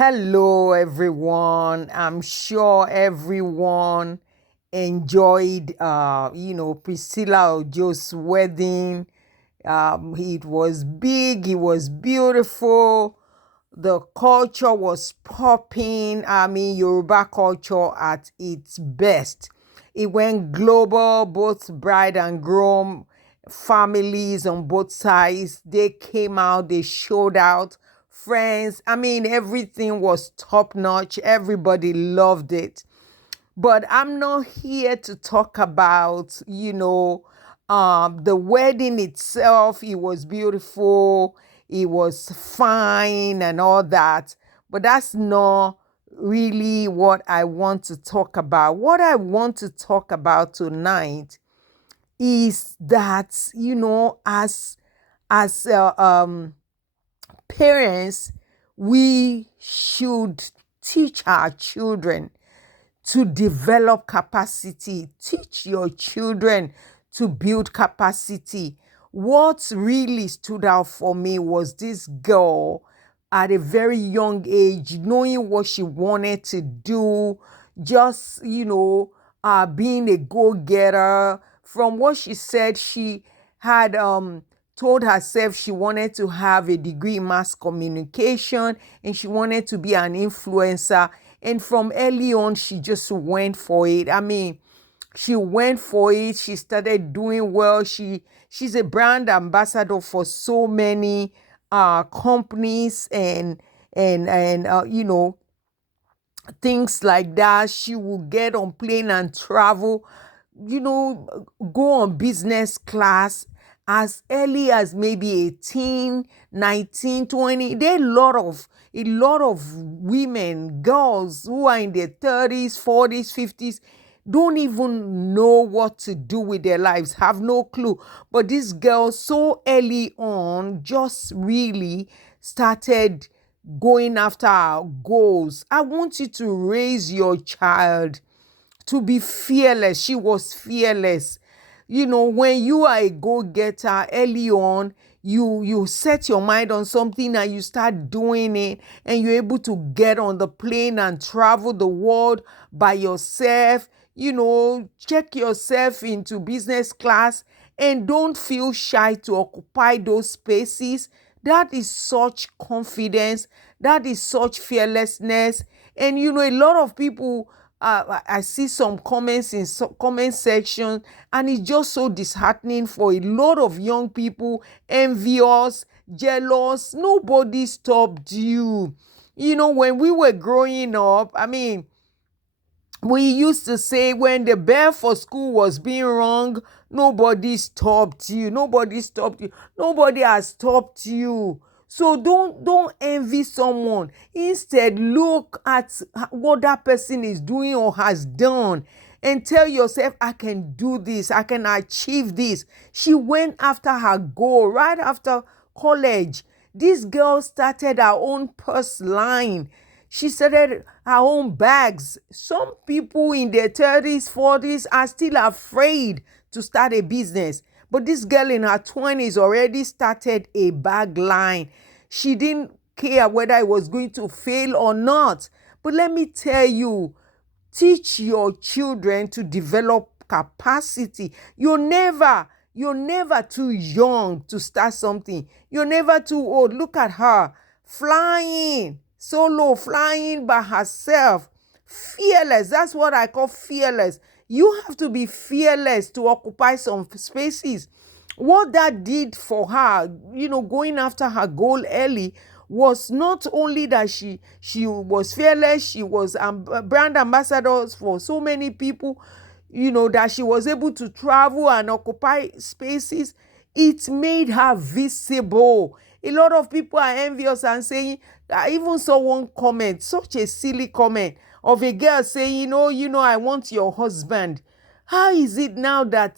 Hello, everyone. I'm sure everyone enjoyed, Priscilla Ojo's wedding. It was big, it was beautiful. The culture was popping. Yoruba culture at its best. It went global, both bride and groom families on both sides. They came out, they showed out. Friends, everything was top notch. Everybody loved it. But I'm not here to talk about, the wedding itself. It was beautiful, it was fine, and all that. But that's not really what I want to talk about. What I want to talk about tonight is that, as parents, we should teach our children to develop capacity. Teach your children to build capacity. What really stood out for me was this girl at a very young age, knowing what she wanted to do, just, being a go getter. From what she said, she had told herself she wanted to have a degree in mass communication and she wanted to be an influencer. And from early on, she just went for it. She went for it. She started doing well. She's a brand ambassador for so many companies and things like that. She will get on plane and travel, go on business class as early as maybe 18, 19, 20. There are a lot of women, girls who are in their 30s, 40s, 50s, don't even know what to do with their lives, have no clue. But this girl, so early on, just really started going after our goals. I want you to raise your child to be fearless. She was fearless. When you are a go-getter early on, you set your mind on something and you start doing it, and you're able to get on the plane and travel the world by yourself. Check yourself into business class and don't feel shy to occupy those spaces. That is such confidence. That is such fearlessness. And a lot of people, I see some comments in comment section, and it's just so disheartening for a lot of young people, envious, jealous. Nobody stopped you. When we were growing up, we used to say when the bell for school was being rung, nobody stopped you. Nobody stopped you. Nobody has stopped you. So don't envy someone. Instead, look at what that person is doing or has done and tell yourself, I can do this. I can achieve this. She went after her goal right after college. This girl started her own purse line. She started her own bags. Some people in their 30s, 40s are still afraid to start a business. But this girl in her 20s already started a bag line. She didn't care whether it was going to fail or not. But let me tell you, teach your children to develop capacity. You're never too young to start something. You're never too old. Look at her flying solo, flying by herself. Fearless. That's what I call fearless. You have to be fearless to occupy some spaces. What that did for her, going after her goal early, was not only that she was fearless, she was brand ambassadors for so many people, that she was able to travel and occupy spaces. It made her visible. A lot of people are envious and saying, I even saw one comment, such a silly comment, of a girl saying, I want your husband. How is it now that,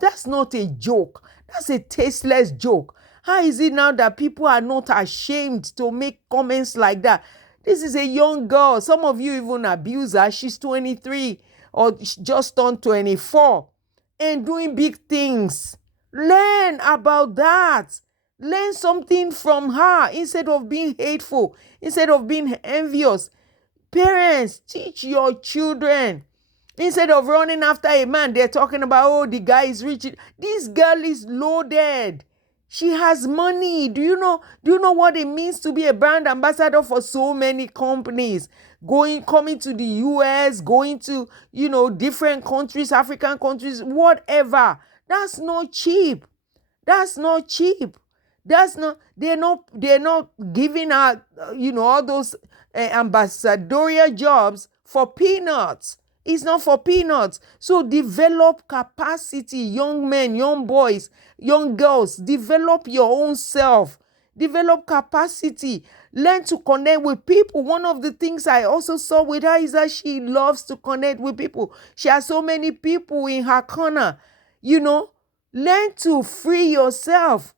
that's not a joke? That's a tasteless joke. How is it now that people are not ashamed to make comments like that? This is a young girl. Some of you even abuse her. She's 23 or just turned 24 and doing big things. Learn about that. Learn something from her instead of being hateful, instead of being envious. Parents, teach your children. Instead of running after a man, they're talking about, oh, the guy is rich. This girl is loaded. She has money. Do you know what it means to be a brand ambassador for so many companies? Coming to the US, going to, different countries, African countries, whatever. That's not cheap. That's not cheap. They're not giving out, all those ambassadorial jobs for peanuts. It's not for peanuts. So develop capacity, young men, young boys, young girls. Develop your own self. Develop capacity. Learn to connect with people. One of the things I also saw with her is that she loves to connect with people. She has so many people in her corner. Learn to free yourself.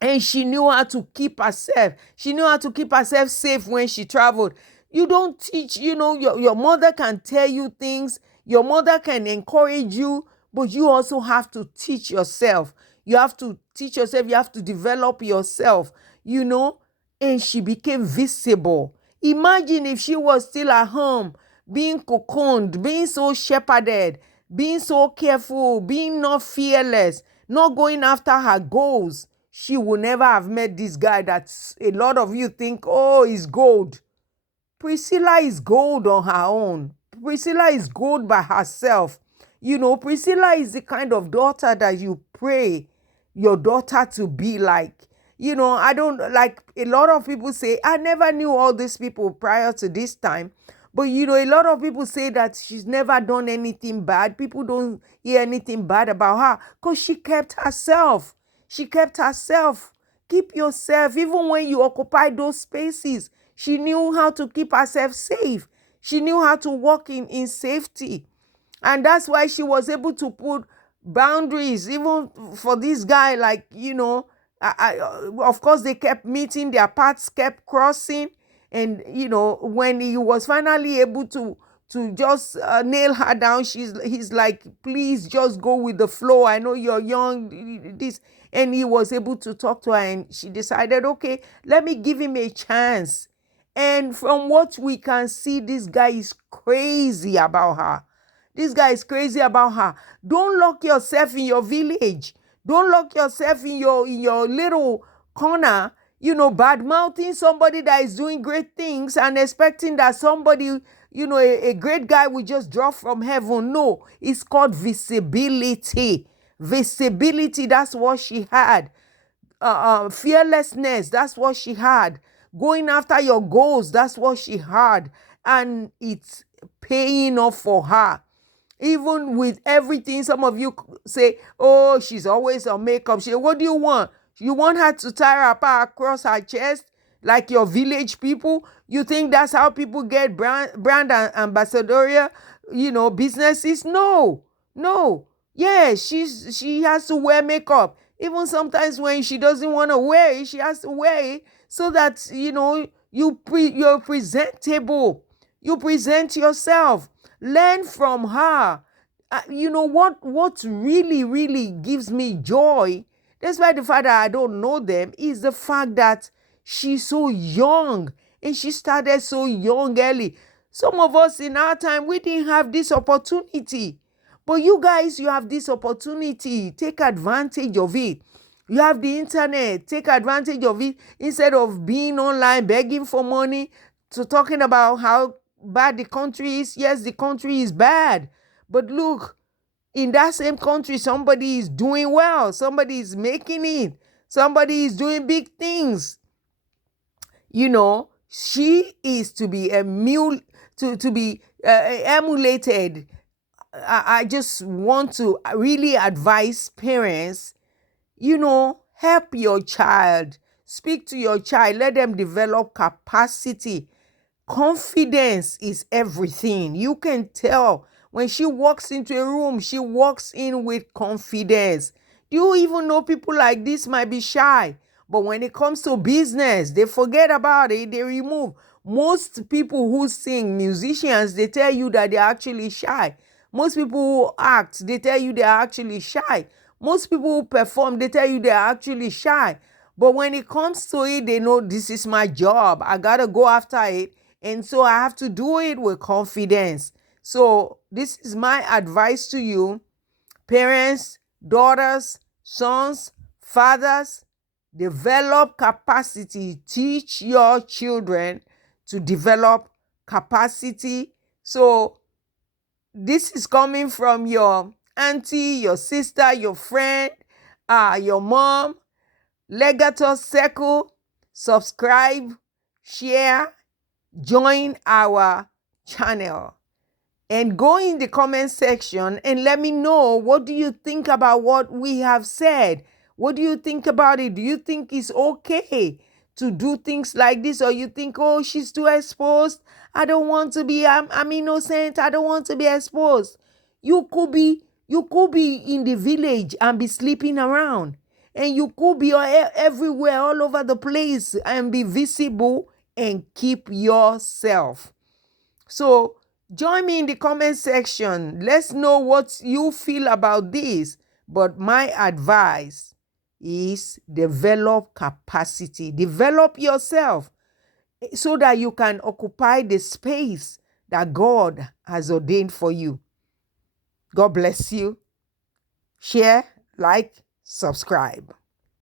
And she knew how to keep herself. She knew how to keep herself safe when she traveled. You don't teach, your mother can tell you things. Your mother can encourage you, but you also have to teach yourself. You have to teach yourself. You have to develop yourself, and she became visible. Imagine if she was still at home, being cocooned, being so shepherded, being so careful, being not fearless, not going after her goals. She would never have met this guy that a lot of you think, oh, he's gold. Priscilla is gold on her own. Priscilla is gold by herself. Priscilla is the kind of daughter that you pray your daughter to be like. I don't like, a lot of people say, I never knew all these people prior to this time. But a lot of people say that she's never done anything bad. People don't hear anything bad about her because she kept herself. She kept herself. Keep yourself. Even when you occupy those spaces, she knew how to keep herself safe. She knew how to walk in safety. And that's why she was able to put boundaries, even for this guy, like, of course, they kept meeting, their paths kept crossing. And, when he was finally able to just nail her down, he's like, please just go with the flow. I know you're young, this. And he was able to talk to her, and she decided, okay, let me give him a chance. And from what we can see, this guy is crazy about her. This guy is crazy about her. Don't lock yourself in your village. Don't lock yourself in your little corner, bad mouthing somebody that is doing great things and expecting that somebody, a great guy will just drop from heaven. No, it's called visibility. Visibility, that's what she had. Fearlessness, that's what she had. Going after your goals, that's what she had. And it's paying off for her. Even with everything, some of you say, oh, she's always on makeup. What do you want? You want her to tie her wrapper across her chest like your village people? You think that's how people get brand ambassadorial, businesses? No. Yeah, she has to wear makeup. Even sometimes when she doesn't want to wear it, she has to wear it so that, you're presentable. You present yourself. Learn from her. What really, really gives me joy, despite the fact that I don't know them, is the fact that she's so young and she started so young early. Some of us in our time, we didn't have this opportunity. But you guys, you have this opportunity. Take advantage of it. You have the internet. Take advantage of it instead of being online, begging for money, to talking about how bad the country is. Yes, the country is bad. But look, in that same country, somebody is doing well. Somebody is making it. Somebody is doing big things. She is to be emulated. I just want to really advise parents, help your child. Speak to your child. Let them develop capacity. Confidence is everything. You can tell when she walks into a room, she walks in with confidence. Do you even know people like this might be shy? But when it comes to business, they forget about it. They remove. Most people who sing, musicians, they tell you that they're actually shy. Most people who act, they tell you they're actually shy. Most people who perform, they tell you they're actually shy. But when it comes to it, they know this is my job. I got to go after it. And so I have to do it with confidence. So this is my advice to you, parents, daughters, sons, fathers. Develop capacity. Teach your children to develop capacity. So this is coming from your auntie, your sister, your friend, your mom. Legator Circle. Subscribe, share, join our channel, and go in the comment section and let me know, what do you think about what we have said? What do you think about it? Do you think it's okay to do things like this, or you think, oh, she's too exposed? I don't want to be, I'm innocent. I don't want to be exposed. You could be in the village and be sleeping around, and you could be everywhere, all over the place, and be visible and keep yourself. So join me in the comment section. Let's know what you feel about this. But my advice is develop capacity, develop yourself so that you can occupy the space that God has ordained for you. God bless you. Share, like, subscribe.